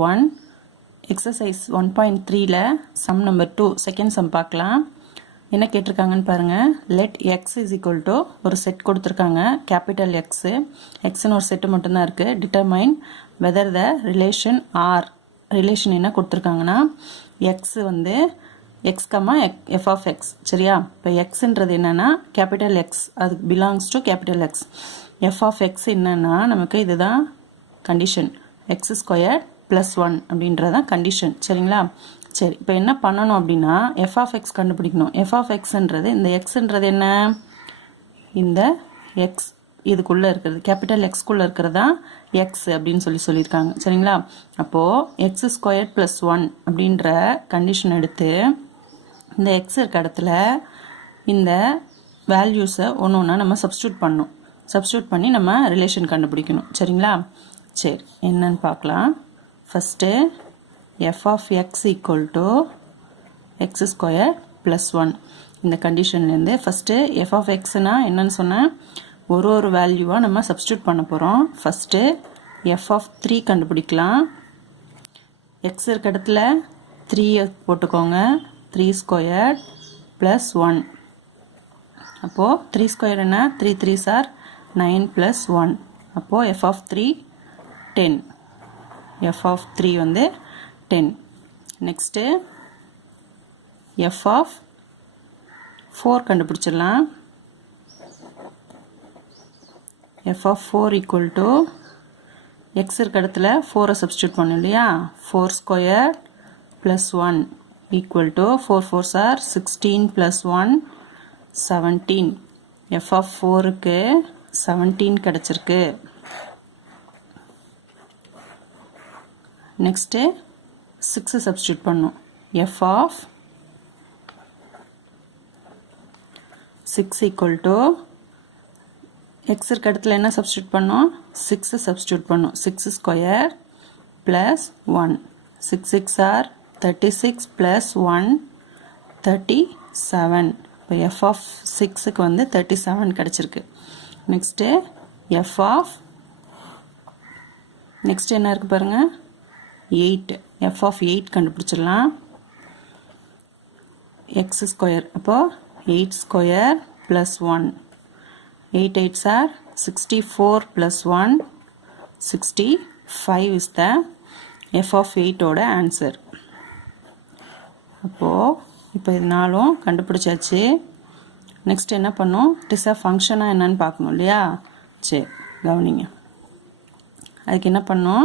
1 exercise 1.3ல sum number 2 second sum பார்க்கலாம். என்ன கேட்டிருக்காங்கன்னு பாருங்க. let x is equal to ஒரு செட் கொடுத்திருக்காங்க capital X ன்னு ஒரு செட் மட்டும் தான் இருக்கு. determine whether the relation r relation என்ன கொடுத்திருக்காங்கன்னா x வந்து x, f of x சரியா. இப்போ xன்றது என்னன்னா capital X அது belongs to capital X. f of x என்னன்னா நமக்கு இதுதான் கண்டிஷன் x squared plus 1 அப்படின்றதான் கண்டிஷன் சரிங்களா. சரி இப்போ என்ன பண்ணணும் அப்படின்னா f of x கண்டுபிடிக்கணும். f of xன்றது இந்த xன்றது என்ன இந்த x இதுக்குள்ளே இருக்கிறது கேபிட்டல் எக்ஸ்குள்ளே இருக்கிறதா எக்ஸ் அப்படின்னு சொல்லியிருக்காங்க சரிங்களா. அப்போது எக்ஸ் ஸ்கொயர் ப்ளஸ் 1 அப்படின்ற கண்டிஷன் எடுத்து இந்த எக்ஸ் இருக்க இடத்துல இந்த வேல்யூஸை ஒன்று ஒன்றா நம்ம சப்ஸ்டியூட் பண்ணணும். சப்ஸ்டியூட் பண்ணி நம்ம ரிலேஷன் கண்டுபிடிக்கணும் சரிங்களா. சரி என்னன்னு பார்க்கலாம். First F of X equal to X square plus 1 இந்த கண்டிஷன்லேருந்து ஃபஸ்ட்டு எஃப் ஆஃப் எக்ஸ்னால் என்னன்னு சொன்னால் ஒரு வேல்யூவாக நம்ம சப்ஸ்டியூட் பண்ண போகிறோம். ஃபஸ்ட்டு எஃப் ஆஃப் 3 கண்டுபிடிக்கலாம். எக்ஸ் இருக்க இடத்துல 3 போட்டுக்கோங்க. 3 ஸ்கொயர் ப்ளஸ் 1 அப்போது 3 ஸ்கொயர் என்ன 3 3s are 9 ப்ளஸ் 1 அப்போது எஃப் ஆஃப் 3 10 எஃப் ஆஃப் 3 வந்து 10. நெக்ஸ்ட்டு எஃப் ஆஃப் 4 கண்டுபிடிச்சிடலாம். F of 4 equal to X இருக்க இடத்துல 4 சப்ஸ்டியூட் பண்ணணும் இல்லையா. 4 square plus 1 equal to 4 4s are 16 plus 1 17. F of 4க்கு 17 கிடச்சிருக்கு. நெக்ஸ்ட்டு 6 சப்ஸ்டியூட் பண்ணும். F of 6 equal to X இருக்க இடத்துல என்ன சப்ஸ்டியூட் பண்ணோம் 6 சப்ஸ்டியூட் பண்ணும். 6 ஸ்கொயர் ப்ளஸ் 1 6 6 ஆர் 36 ப்ளஸ் 1 37. இப்போ எஃப் ஆஃப் 6க்கு வந்து 37 கிடச்சிருக்கு. நெக்ஸ்ட்டு எஃப் ஆஃப் நெக்ஸ்ட் என்ன இருக்குது பாருங்கள் 8 எஃப் ஆஃப் 8 கண்டுபிடிச்சிடலாம். எக்ஸ் ஸ்கொயர் அப்போது 8 square plus 1 8 8s are 64 plus 1 65 is the f of 8 ஓட ஆன்சர். அப்போது இப்போ இது நாலும் கண்டுபிடிச்சாச்சு. நெக்ஸ்ட் என்ன பண்ணோம் இட் இஸ் அ ஃபங்க்ஷனாக என்னன்னு பார்க்கணும் இல்லையா. சரி கவனிங்க. அதுக்கு என்ன பண்ணோம்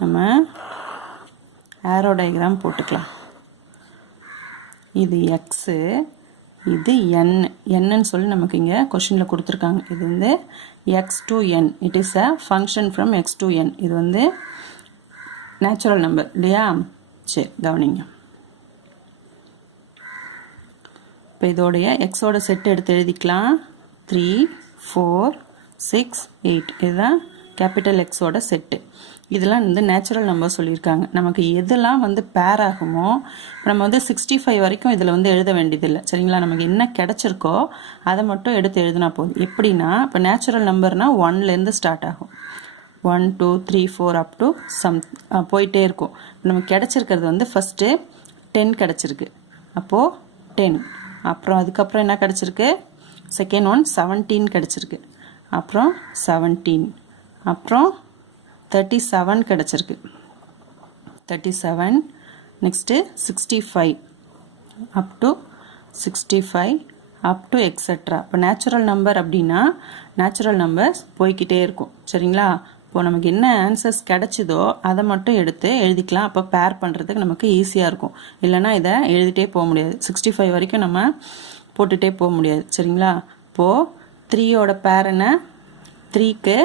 நம்ம ஆரோ டயக்ராம் போட்டுக்கலாம். இது எக்ஸு இது என்னன்னு சொல்லி நமக்கு இங்கே கொஷினில் கொடுத்துருக்காங்க. இது வந்து X to N it is a function from X to N. இது வந்து நேச்சுரல் நம்பர் இல்லையா. சரி கவனிங்க. இப்போ இதோடைய எக்ஸோட செட் எடுத்து எழுதிக்கலாம். 3 4 6 8 இதுதான் கேபிட்டல் எக்ஸோட செட்டு. இதெல்லாம் வந்து நேச்சுரல் நம்பர் சொல்லியிருக்காங்க. நமக்கு எதெல்லாம் வந்து பேர் ஆகுமோ நம்ம வந்து 65 வரைக்கும் இதில் வந்து எழுத வேண்டியதில்லை சரிங்களா. நமக்கு என்ன கிடச்சிருக்கோ அதை மட்டும் எடுத்து எழுதினா போதும். எப்படின்னா இப்போ நேச்சுரல் நம்பர்னால் 1லேருந்து ஸ்டார்ட் ஆகும். 1 2 3 4 அப் டு சம் போயிட்டே இருக்கும். நமக்கு கிடச்சிருக்கிறது வந்து ஃபஸ்ட்டு 10 கிடச்சிருக்கு. அப்போது 10 அப்புறம் அதுக்கப்புறம் என்ன கிடச்சிருக்கு செகண்ட் ஒன் 17 கிடச்சிருக்கு. அப்புறம் 17 அப்புறம் 37 கிடச்சிருக்கு. 37 next 65 up to 65 up to extra. இப்போ நேச்சுரல் நம்பர் அப்படின்னா நேச்சுரல் நம்பர்ஸ் போய்கிட்டே இருக்கும் சரிங்களா. இப்போது நமக்கு என்ன ஆன்சர்ஸ் கிடச்சிதோ அதை மட்டும் எடுத்து எழுதிக்கலாம். அப்போ பேர் பண்ணுறதுக்கு நமக்கு ஈஸியாக இருக்கும். இல்லைனா இதை எழுதிட்டே போக முடியாது. 65 வரைக்கும் நம்ம போட்டுகிட்டே போக முடியாது சரிங்களா. இப்போது 3யோட பேர் என்ன 3க்கு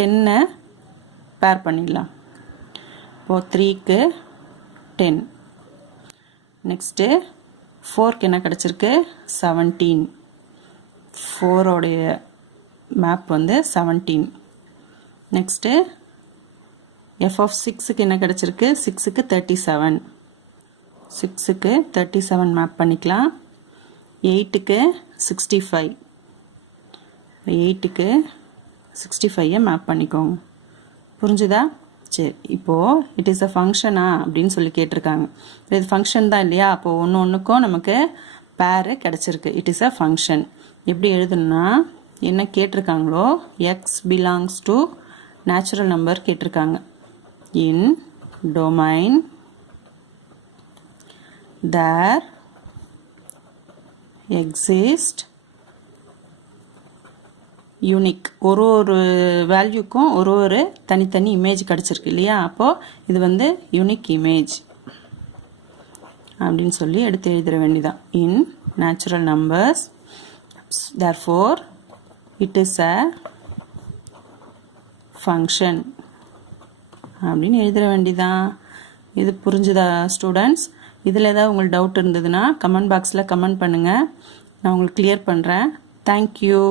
10 பேர் பண்ணிடலாம். இப்போது 3க்கு 10 நெக்ஸ்ட்டு 4க்கு என்ன கிடச்சிருக்கு 17 4ஓடைய மேப் வந்து 17. நெக்ஸ்ட்டு எஃப் ஆஃப் 6க்கு என்ன கிடச்சிருக்கு 6க்கு 37 6க்கு 37 மேப் பண்ணிக்கலாம். 8க்கு 65 8க்கு 65 மேப் பண்ணிக்கோங்க. புரிஞ்சுதா. சரி, இப்போது இட் இஸ் அ ஃபங்க்ஷனா அப்படின்னு சொல்லி கேட்டிருக்காங்க. இது ஃபங்க்ஷன் தான் இல்லையா? அப்போது ஒன்றுக்கும் நமக்கு பேரு கிடச்சிருக்கு. It is a function. எப்படி எழுதணும்னா, என்ன கேட்டிருக்காங்களோ X belongs to natural number கேட்டிருக்காங்க. In domain there exist unique. ஒரு வேல்யூக்கும் ஒரு தனித்தனி இமேஜ் கிடச்சிருக்கு இல்லையா? அப்போது இது வந்து யூனிக் இமேஜ் அப்படின்னு சொல்லி எடுத்து எழுதிட வேண்டியதான். இன் natural numbers therefore it is a function அப்படின்னு எழுதிட வேண்டியதான். இது புரிஞ்சுதா ஸ்டூடெண்ட்ஸ்? இதில் ஏதாவது உங்களுக்கு டவுட் இருந்ததுன்னா கமெண்ட் பாக்ஸில் கமெண்ட் பண்ணுங்கள். நான் உங்களுக்கு கிளியர் பண்ணுறேன். தேங்க்யூ.